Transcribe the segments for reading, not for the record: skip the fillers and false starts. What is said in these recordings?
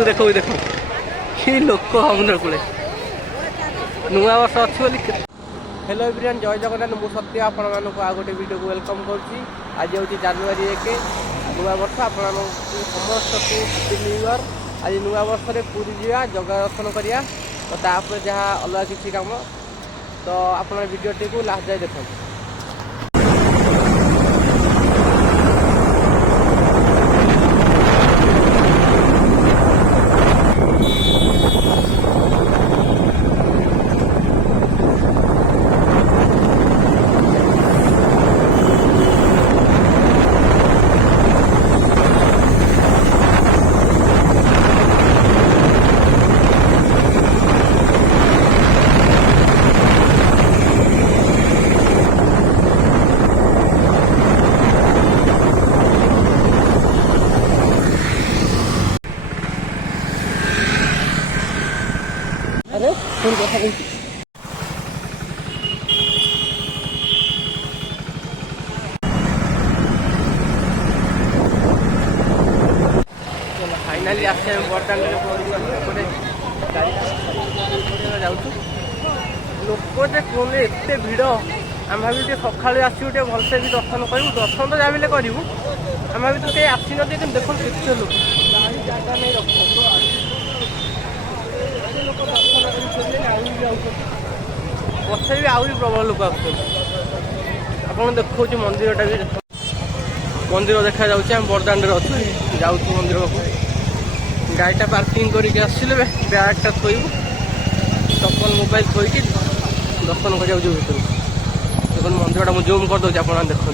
को देख कि लोक समुद्र कूले नुआ वर्ष अच्छी बोली। हेलो एवरीवन, जय जगन्नाथ। मु सत्य आपण मानक आ गोटे वीडियो को वेलकम करुच्ची। आज हूँ जनवरी 1 नुआ वर्ष। आपण समस्त को हैप्पी न्यू ईयर। आज नुआ वर्ष में पूरी जा जगह दर्शन करिया तो तापर जहाँ अलग किसी काम तो आपण वीडियो को लास्ट जाए देखो। अरे सुन को फाइनाली आसे बरदान जाऊँ लोक जे कौन एत भिड़ आम भावी सका आसो भलसे भी दर्शन करूँ। दर्शन तो जहाँ करूँ आम भावी तो कहीं आसी न देख केते लोक जगह नहीं रख पछे भी आहरी प्रबल लोक आप देखा मंदिरटा भी मंदिर देखा जाम बरदान जाऊँ मंदिर पाख गाड़ीटा पार्किंग करके आसिले बैगटा थोबू चप्पल मोबाइल थोक दर्शन कर भर देख मंदिरटा मुझे जूम करदे आप देखते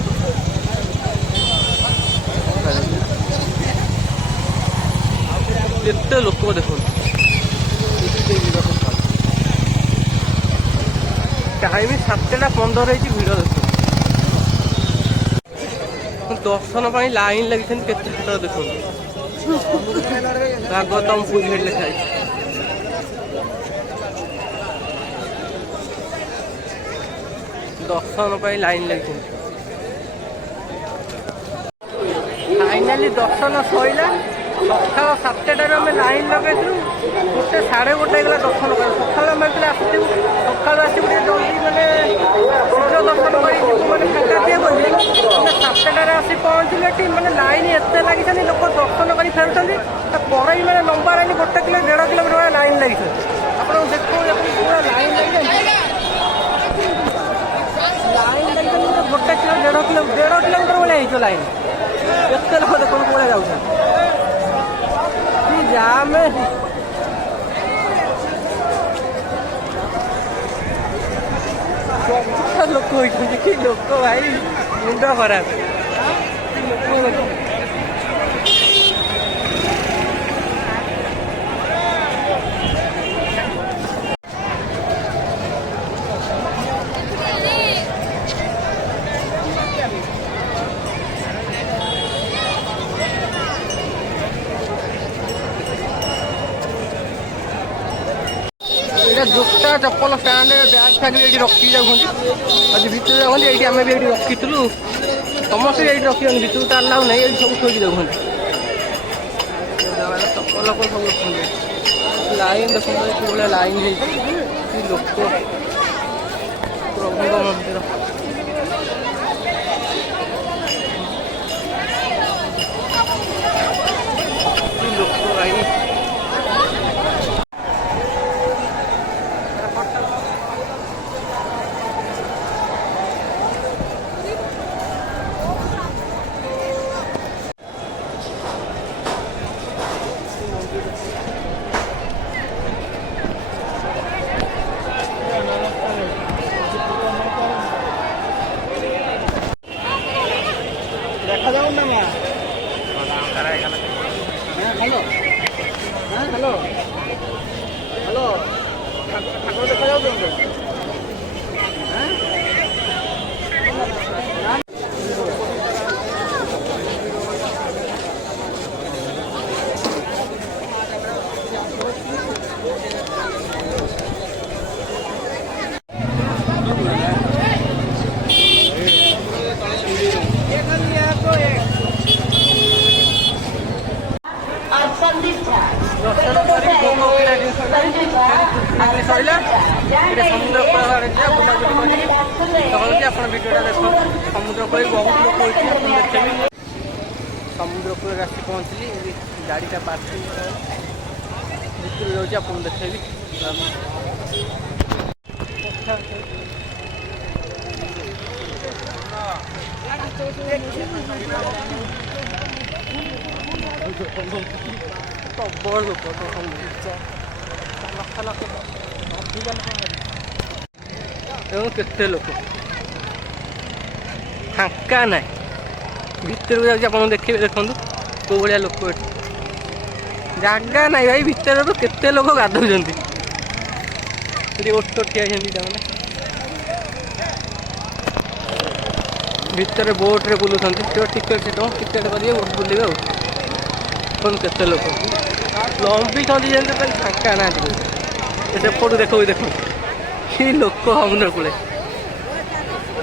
केते लोक देख टाइम 7:15 भिड़ देख दर्शन लाइन लगी केते देख भागवतम पूरी लिखाई दर्शन लाइन लगी। फाइनाली दर्शन सैला सका 7टार आम लाइन लगे गोटे 1:30 गला दर्शन कर सका आसू सका आसो जल्दी मैंने शीघ्र दर्शन मैंने फाँका दिए बोली 7टार आसी पहुँचले मैंने लाइन एत लगी लोक दर्शन कर फेरुँच पर ही मैंने लंबा लाइन 1 किलो 1.5 किलोमीटर लाइन लगी आप देखो पूरा लाइन लगी लाइन लगी 1 किलो 1.5 किलोमीटर भाई लाइन एत लोक देख कौन जाऊँ जाम लोक कि लोक भाई मुंड खराब जोटा चप्पल स्टाण्ड बैग फैग ये रखी जाऊँ आज भितर जाऊँ ये आम भी ये रखीलु समस्त ये रखी भितर तो आलाउ ना ये सब थोड़ी जाऊँ चप्पल सब रखते लाइन देख लाइन लोक प्रभु मंदिर लोक भाई देखा जाऊँ ना मैं हेलो हेलो हेलो ठाकुर देखा जाऊ ସରିଲା ଏଠି ସମୁଦ୍ର କୂଳ ଆଡ଼େ ଯିବା ବୁଲାବୁଲି କରିକି ସକାଳୁ ଆପଣ ଭିଡ଼ିଓଟା ଦେଖନ୍ତୁ। ସମୁଦ୍ର କୂଳ ବହୁତ ଲୋକ ହୋଇଛି ଆପଣ ଦେଖିବି। ସମୁଦ୍ର କୂଳରେ ଆସି ପହଞ୍ଚିଲି ଗାଡ଼ିଟା ପାର୍କିଂ ଭିତରୁ ଯାଉଛି ଆପଣ ଦେଖେଇବି। ପ୍ରବଳ ଲୋକ ଏବଂ କେତେ ଲୋକ ଫାଙ୍କା ନାହିଁ। ଭିତରକୁ ଯାଉଛି ଆପଣ ଦେଖିବେ ଦେଖନ୍ତୁ କେଉଁ ଭଳିଆ ଲୋକ ଏଠି ଜାଗା ନାହିଁ ଭାଇ। ଭିତରେ ତ କେତେ ଲୋକ ଗାଧଉଛନ୍ତି। ଏଠି ଓଟ ଠିଆ ହେଇଛନ୍ତି ତାମାନେ ଭିତରେ ବୋଟ୍ରେ ବୁଲୁଛନ୍ତି। ଟିକେଟ୍ ଟିକେଟ୍ କରିବେ ବୋଟ୍ ବୁଲିବେ ଆଉ। ଦେଖନ୍ତୁ କେତେ ଲୋକ ଲମ୍ବିଛନ୍ତି ଯେମିତି ଫାଙ୍କା ନାହାନ୍ତି। ସେପଟୁ ଦେଖୁ ଦେଖନ୍ତୁ କି ଲୋକ ସମୁଦ୍ର କୂଳେ।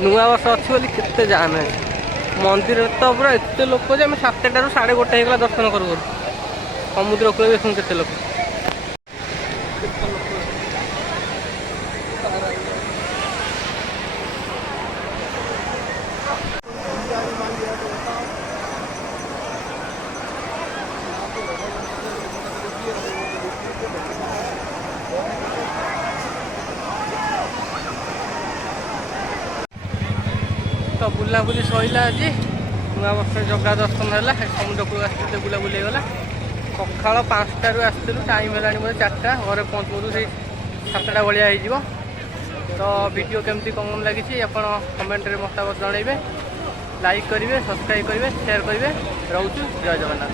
ନୂଆ ବର୍ଷ ଅଛି ବୋଲି କେତେ ଜାମ୍ ଅଛି। ମନ୍ଦିରରେ ତ ପୁରା ଏତେ ଲୋକ ଯେ ଆମେ 7ଟାରୁ 1:30 ହେଇଗଲା ଦର୍ଶନ କରୁ କରୁ। ସମୁଦ୍ର କୂଳେ ଦେଖନ୍ତୁ କେତେ ଲୋକ। ତ ବୁଲାବୁଲି ସରିଲା ଆଜି। ନୂଆ ବର୍ଷ ଜଗା ଦର୍ଶନ ହେଲା। ସମୁଦ୍ର କୂଳ ଆସିଥିଲେ ବୁଲାବୁଲି ହେଇଗଲା। ସକାଳ 5ଟାରୁ ଆସିଥିଲୁ ଟାଇମ୍ ହେଲାଣି ବୋଧେ 4ଟା। ଘରେ ପହଞ୍ଚୁ ସେଇ 7ଟା ଭଳିଆ ହେଇଯିବ। ତ ଭିଡ଼ିଓ କେମିତି କ'ଣ ଲାଗିଛି ଆପଣ କମେଣ୍ଟରେ ମତାମତ ଜଣାଇବେ। ଲାଇକ୍ କରିବେ, ସବସ୍କ୍ରାଇବ୍ କରିବେ, ସେୟାର କରିବେ। ରହୁଛୁ। ଜୟ ଜଗନ୍ନାଥ।